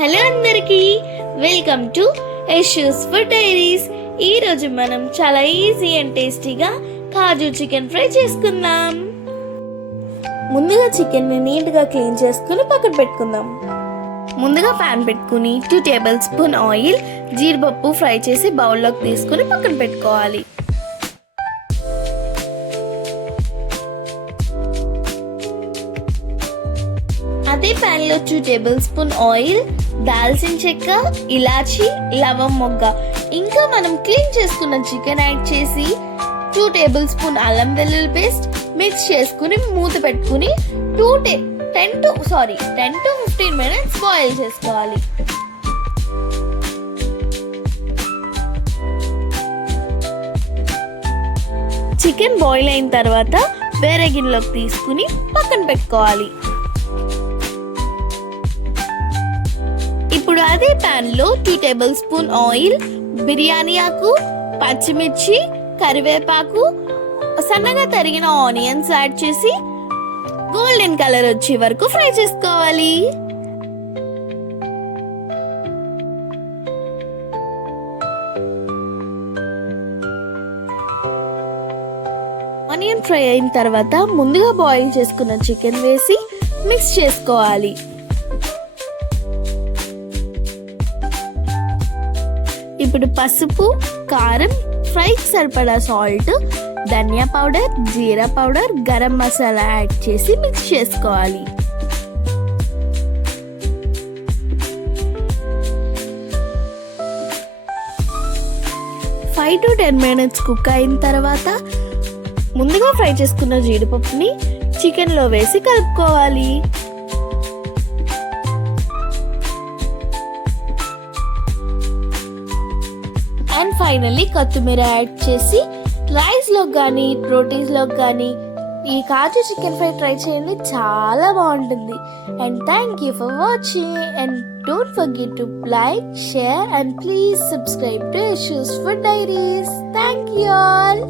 హలో అందరికీ, welcome to Yashu's food diaries. ఈరోజు మనం చాలా ఈజీ అండ్ టేస్టీగా కాజు చికెన్ ఫ్రై చేసుకుందాం. ముందుగా చికెన్ని నీట్గా క్లీన్ చేసుకుని పక్కన పెట్టుకుందాం. ముందుగా ప్యాన్ పెట్టుకుని 2 టేబుల్ స్పూన్ ఆయిల్, జీడిపప్పు ఫ్రై చేసి బౌల్లోకి తీసుకుని పక్కన పెట్టుకోవాలి. అదే ప్యాన్ లో 2 టేబుల్ స్పూన్ ఆయిల్, దాల్చిన చెక్క, ఇలాచి, లవం మొగ్గ, ఇంకా మనం క్లీన్ చేసుకున్న చికెన్ యాడ్ చేసి 2 టేబుల్ స్పూన్ అల్లం వెల్లుల్లి పేస్ట్ మిక్స్ చేసుకుని మూత పెట్టుకుని 10 to 15 మినిట్స్ బాయిల్ చేసుకోవాలి. చికెన్ బాయిల్ అయిన తర్వాత వేరే గిన్నెలోకి తీసుకుని పక్కన పెట్టుకోవాలి. ఇప్పుడు అదే ప్యాన్ లో 2 టేబుల్ స్పూన్ ఆయిల్, బిర్యానీ ఆకు, పచ్చిమిర్చి, కరివేపాకు, సన్నగా తరిగిన ఆనియన్స్ యాడ్ చేసి గోల్డెన్ కలర్ వచ్చే వరకు ఫ్రై చేసుకోవాలి. ఆనియన్ ఫ్రై అయిన తర్వాత ముందుగా బాయిల్ చేసుకున్న చికెన్ వేసి మిక్స్ చేసుకోవాలి. ఇప్పుడు పసుపు, కారం, ఫ్రైకి సరిపడా సాల్ట్, ధనియా పౌడర్, జీరా పౌడర్, గరం మసాలా యాడ్ చేసి మిక్స్ చేసుకోవాలి. ఫైవ్ to 10 మినిట్స్ కుక్ అయిన తర్వాత ముందుగా ఫ్రై చేసుకున్న జీడిపప్పుని చికెన్లో వేసి కలుపుకోవాలి. అండ్ ఫైనల్లీ కొత్తిమీర యాడ్ చేసి రైస్లో కానీ రోటీస్లో కానీ ఈ కాజు చికెన్ ఫ్రై ట్రై చేయండి, చాలా బాగుంటుంది. And thank you for watching. And don't forget to like, share and please subscribe to Yashu's food diaries. Thank you all.